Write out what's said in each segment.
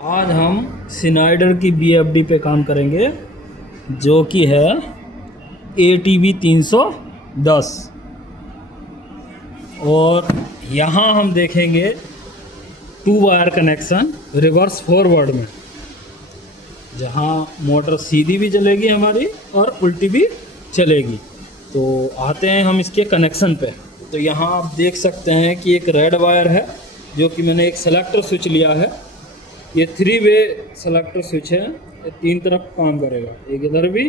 आज हम सिनाइडर की BFD पे काम करेंगे जो कि है ATV 310। और यहाँ हम देखेंगे 2 वायर कनेक्शन रिवर्स फॉरवर्ड में, जहाँ मोटर सीधी भी चलेगी हमारी और उल्टी भी चलेगी। तो आते हैं हम इसके कनेक्शन पे। तो यहाँ आप देख सकते हैं कि एक रेड वायर है जो कि मैंने एक सेलेक्टर स्विच लिया है। ये 3 वे सेलेक्टर स्विच है, ये 3 तरफ काम करेगा, एक इधर भी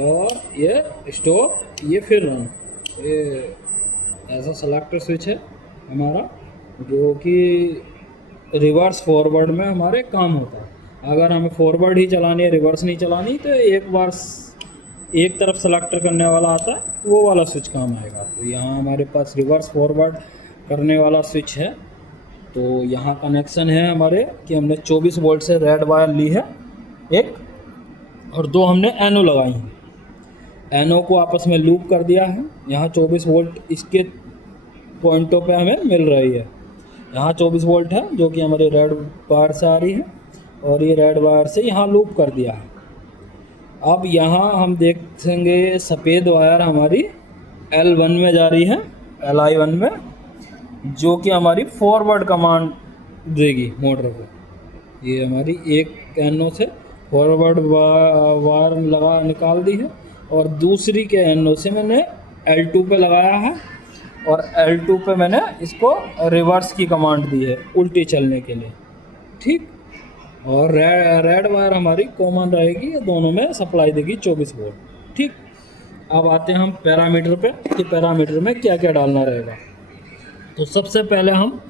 और ये स्टॉप, ये फिर रन। ये ऐसा सेलेक्टर स्विच है हमारा जो कि रिवर्स फॉरवर्ड में हमारे काम होता है। अगर हमें फॉरवर्ड ही चलानी है, रिवर्स नहीं चलानी, तो एक बार एक तरफ सेलेक्टर करने वाला आता है, वो वाला स्विच काम आएगा। तो यहाँ हमारे पास रिवर्स फॉरवर्ड करने वाला स्विच है। तो यहाँ कनेक्शन है हमारे कि हमने 24 वोल्ट से रेड वायर ली है एक, और 2 हमने एनो लगाई हैं। एनो को आपस में लूप कर दिया है। यहाँ 24 वोल्ट इसके पॉइंटों पे हमें मिल रही है। यहाँ 24 वोल्ट है जो कि हमारे रेड वायर से आ रही है, और ये रेड वायर से यहाँ लूप कर दिया है। अब यहाँ हम देखेंगे सफ़ेद वायर हमारी L1 में जा रही है, LI1 में, जो कि हमारी फॉरवर्ड कमांड देगी मोटर को। ये हमारी एक एनो से फॉरवर्ड वायर लगा निकाल दी है, और दूसरी के एनो से मैंने L2 पे लगाया है, और L2 पे मैंने इसको रिवर्स की कमांड दी है उल्टी चलने के लिए। ठीक, और रेड वायर हमारी कॉमन रहेगी, ये दोनों में सप्लाई देगी 24 वोल्ट। ठीक, अब आते हैं हम पैरामीटर पे कि पैरामीटर में क्या क्या डालना रहेगा। तो सबसे पहले हम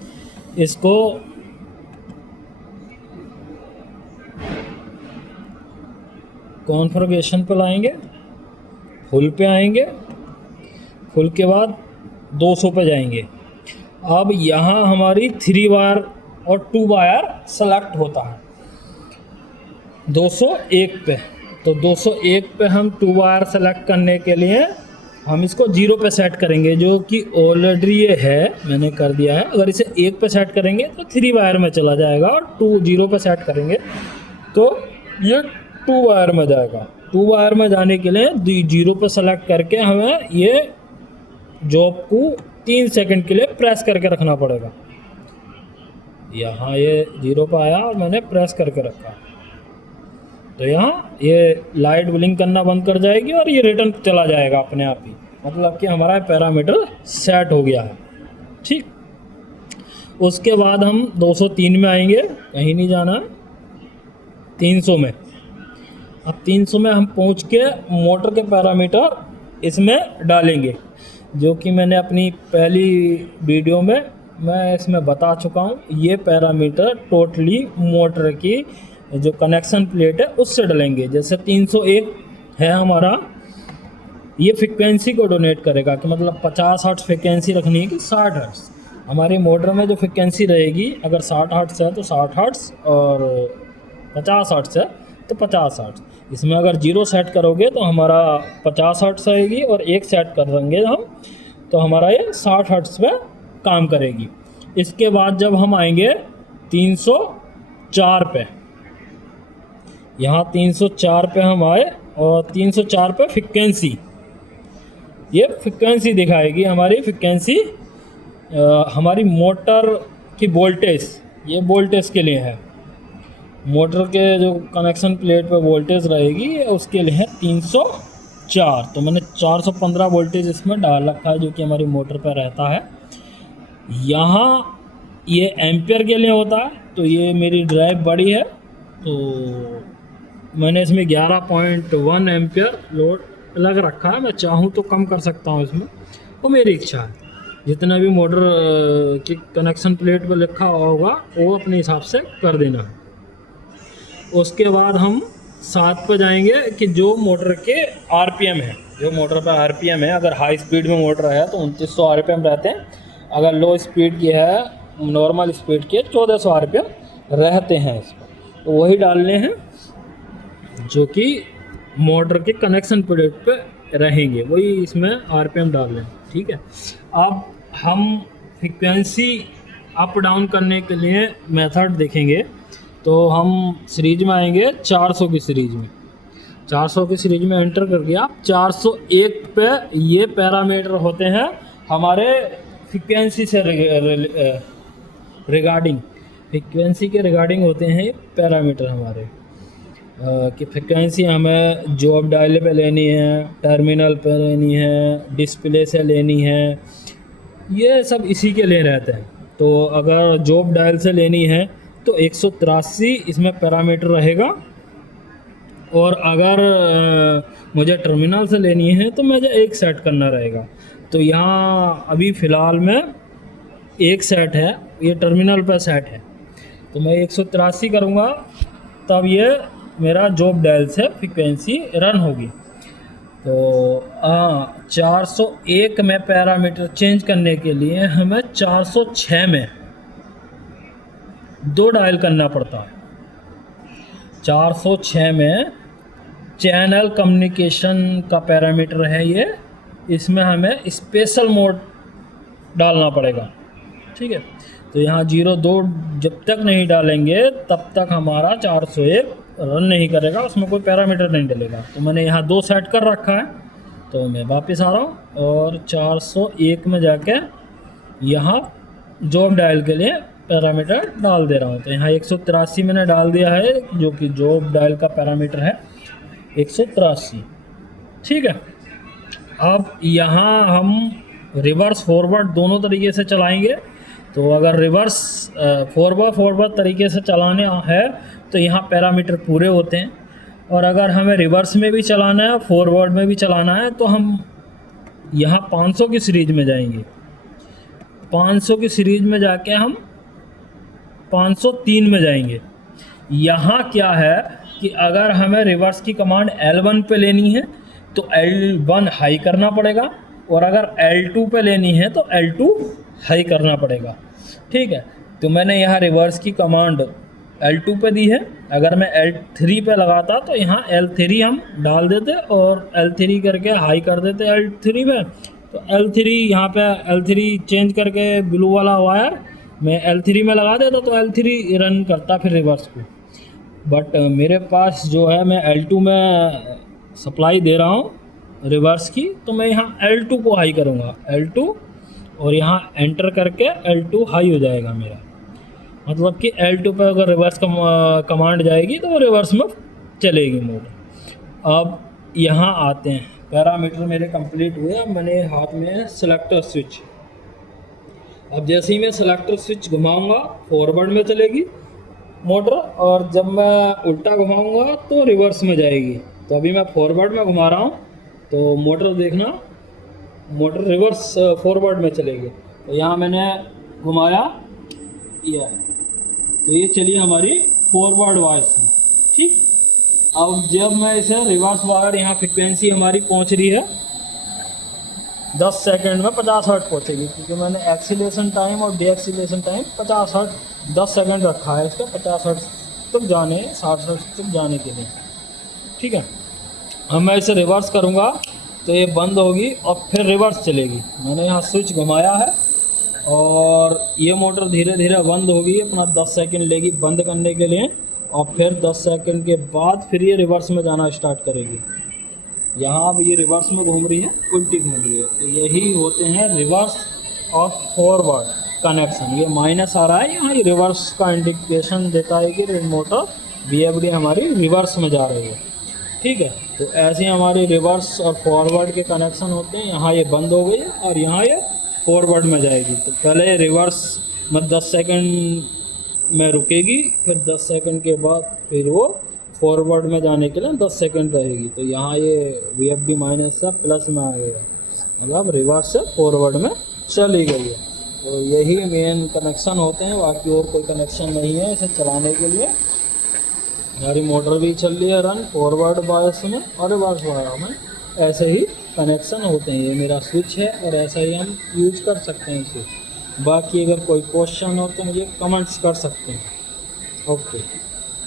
इसको कॉन्फ़िगरेशन पे लाएंगे, फुल पे आएंगे, फुल के बाद 200 पे जाएंगे। अब यहाँ हमारी 3 वायर और 2 वायर सेलेक्ट होता है 201 पे। तो 201 पे हम 2 वायर सेलेक्ट करने के लिए हम इसको 0 पे सेट करेंगे, जो कि ऑलरेडी ये है, मैंने कर दिया है। अगर इसे 1 पे सेट करेंगे तो 3 वायर में चला जाएगा, और 0 पे सेट करेंगे तो ये 2 वायर में जाएगा। 2 वायर में जाने के लिए 0 पे सेलेक्ट करके हमें ये जॉब को 3 सेकंड के लिए प्रेस करके रखना पड़ेगा। यहाँ ये 0 पे आया और मैंने प्रेस करके रखा, तो यहाँ ये लाइट ब्लिंक करना बंद कर जाएगी और ये रिटर्न चला जाएगा अपने आप ही। मतलब कि हमारा पैरामीटर सेट हो गया है। ठीक, उसके बाद हम 203 में आएंगे, कहीं नहीं जाना, 300 में। अब 300 में हम पहुँच के मोटर के पैरामीटर इसमें डालेंगे, जो कि मैंने अपनी पहली वीडियो में मैं इसमें बता चुका हूँ। ये पैरामीटर टोटली मोटर की जो कनेक्शन प्लेट है उससे डलेंगे। जैसे 301 है हमारा, ये फ्रिक्वेंसी को डोनेट करेगा कि मतलब 50 हर्ट्ज़ फ्रिक्वेंसी रखनी है कि 60 हर्ट्ज़। हमारी मोटर में जो फ्रिक्वेंसी रहेगी, अगर 60 हर्ट्ज़ है तो 60 हर्ट्ज़, और 50 हर्ट्ज़ है तो 50 हर्ट्ज़। इसमें अगर 0 सेट करोगे तो हमारा 50 हर्ट्ज़ रहेगी, और 1 सेट कर देंगे हम तो हमारा ये 60 हर्ट्ज़ पे काम करेगी। इसके बाद जब हम आएंगे 304 पे, यहाँ 304 पे हम आए, और 304 पे फ्रिक्वेंसी, ये फ्रिक्वेंसी दिखाएगी हमारी फ्रिक्वेंसी। हमारी मोटर की वोल्टेज, ये वोल्टेज के लिए है। मोटर के जो कनेक्शन प्लेट पे वोल्टेज रहेगी उसके लिए है 304। तो मैंने 415 वोल्टेज इसमें डाल रखा है, जो कि हमारी मोटर पर रहता है। यहाँ ये एम्पियर के लिए होता है, तो ये मेरी ड्राइव बड़ी है, तो मैंने इसमें 11.1 एम्पियर लोड लग रखा है। मैं चाहूँ तो कम कर सकता हूँ इसमें, वो मेरी इच्छा है। जितना भी मोटर की कनेक्शन प्लेट पर लिखा होगा वो अपने हिसाब से कर देना है। उसके बाद हम 7 पर जाएंगे कि जो मोटर के RPM है, जो मोटर पर RPM है, अगर हाई स्पीड में मोटर है तो 2900 RPM रहते हैं, अगर लो स्पीड की है, नॉर्मल स्पीड की है, 1400 RPM रहते हैं इसमें। तो वही डालने हैं जो कि मोटर के कनेक्शन प्लेट पे रहेंगे, वही इसमें RPM डाल लें। ठीक है, अब हम फ्रिक्वेंसी अप डाउन करने के लिए मेथड देखेंगे तो हम सीरीज में आएंगे 400 की सीरीज में। 400 की सीरीज में एंटर कर गया। 401 पे ये पैरामीटर होते हैं हमारे फ्रिक्वेंसी से रिगार्डिंग, फ्रिक्वेंसी के रिगार्डिंग होते हैं ये पैरामीटर हमारे कि फ्रिक्वेंसी हमें जॉब डायल पे लेनी है, टर्मिनल पे लेनी है, डिस्प्ले से लेनी है, ये सब इसी के लिए रहते हैं। तो अगर जॉब डायल से लेनी है तो 183 इसमें पैरामीटर रहेगा, और अगर मुझे टर्मिनल से लेनी है तो मुझे एक सेट करना रहेगा। तो यहाँ अभी फ़िलहाल में एक सेट है, ये टर्मिनल पर सेट है, तो मैं 183 करूँगा तब ये मेरा जॉब डायल से फ्रिक्वेंसी रन होगी। तो 401 में पैरामीटर चेंज करने के लिए हमें 406 में 2 डायल करना पड़ता है। 406 में चैनल कम्युनिकेशन का पैरामीटर है ये, इसमें हमें स्पेशल मोड डालना पड़ेगा। ठीक है, तो यहाँ 02 जब तक नहीं डालेंगे तब तक हमारा 401 रन नहीं करेगा, उसमें कोई पैरामीटर नहीं डलेगा। तो मैंने यहाँ 2 सेट कर रखा है, तो मैं वापस आ रहा हूँ और 401 में जाके यहाँ जॉब डायल के लिए पैरामीटर डाल दे रहा हूँ। तो यहाँ 183 मैंने डाल दिया है, जो कि जॉब डायल का पैरामीटर है 183। ठीक है, अब यहाँ हम रिवर्स फॉरवर्ड दोनों तरीके से चलाएंगे। तो अगर रिवर्स फॉरवर्ड तरीके से चलाना है तो यहाँ पैरामीटर पूरे होते हैं, और अगर हमें रिवर्स में भी चलाना है, फॉरवर्ड में भी चलाना है, तो हम यहाँ 500 की सीरीज में जाएंगे। 500 की सीरीज में जाके हम 503 में जाएंगे। यहाँ क्या है कि अगर हमें रिवर्स की कमांड L1 पे लेनी है तो L1 हाई करना पड़ेगा, और अगर L2 पे लेनी है तो L2 हाई करना पड़ेगा। ठीक है, तो मैंने यहाँ रिवर्स की कमांड L2 पे दी है। अगर मैं L3 पे लगाता तो यहाँ L3 हम डाल देते और L3 करके हाई कर देते L3 पे। तो L3 यहाँ पे L3 चेंज करके ब्लू वाला वायर मैं L3 में लगा देता तो L3 रन करता फिर रिवर्स को। बट मेरे पास जो है मैं L2 में सप्लाई दे रहा हूँ रिवर्स की, तो मैं यहाँ L2 को हाई करूँगा, L2, और यहाँ एंटर करके L2 हाई हो जाएगा मेरा। मतलब कि L2 पर अगर रिवर्स कमांड जाएगी तो वो रिवर्स में चलेगी मोड। अब यहाँ आते हैं, पैरामीटर मेरे कंप्लीट हुए। अब मैंने हाथ में सेलेक्टर स्विच, अब जैसे ही मैं सेलेक्टर स्विच घुमाऊंगा फॉरवर्ड में चलेगी मोटर, और जब मैं उल्टा घुमाऊंगा तो रिवर्स में जाएगी। तो अभी मैं फॉरवर्ड में घुमा रहा हूँ तो मोटर देखना, मोटर रिवर्स फॉरवर्ड में चलेगी। तो यहाँ मैंने घुमाया ये, तो ये चली हमारी फॉरवर्ड वायर में। ठीक, अब जब मैं इसे रिवर्स वायर, यहाँ फ्रिक्वेंसी हमारी पहुँच रही है 10 सेकंड में 50 हर्ट्ज पहुँचेगी, क्योंकि मैंने एक्सीलेशन टाइम और D acceleration time 50 hertz 10 second रखा है इसका, 50 हर्ट्ज तक जाने, 60 हर्ट्ज तक जाने के लिए। ठीक है, अब मैं इसे रिवर्स करूँगा तो ये बंद होगी और फिर रिवर्स चलेगी। मैंने यहाँ स्विच घुमाया है और ये मोटर धीरे धीरे बंद होगी, अपना 10 सेकंड लेगी बंद करने के लिए, और फिर 10 सेकंड के बाद फिर ये रिवर्स में जाना स्टार्ट करेगी। यहाँ अब ये रिवर्स में घूम रही है, उल्टी घूम रही है। तो यही होते हैं रिवर्स और फॉरवर्ड कनेक्शन। ये माइनस आ रहा है, यहाँ ये रिवर्स का इंडिकेशन देता है कि मोटर VFD हमारी रिवर्स में जा रही है। ठीक है, तो ऐसे ही हमारे रिवर्स और फॉरवर्ड के कनेक्शन होते हैं। यहाँ ये बंद हो गई और यहाँ ये फॉरवर्ड में जाएगी। तो पहले रिवर्स में 10 सेकंड में रुकेगी, फिर 10 सेकंड के बाद फिर वो फॉरवर्ड में जाने के लिए 10 सेकंड रहेगी। तो यहाँ ये VFD माइनस से प्लस में आ गया, मतलब रिवर्स से फॉरवर्ड में चली गई है। तो यही मेन कनेक्शन होते हैं, बाकी और कोई कनेक्शन नहीं है इसे चलाने के लिए। हमारी मोटर भी चल रही है रन फॉरवर्ड बायस में और रिवर्स वायर में, ऐसे ही कनेक्शन होते हैं। ये मेरा स्विच है और ऐसा ही हम यूज कर सकते हैं इसे। बाकी अगर कोई क्वेश्चन हो तो मुझे कमेंट्स कर सकते हैं। ओके।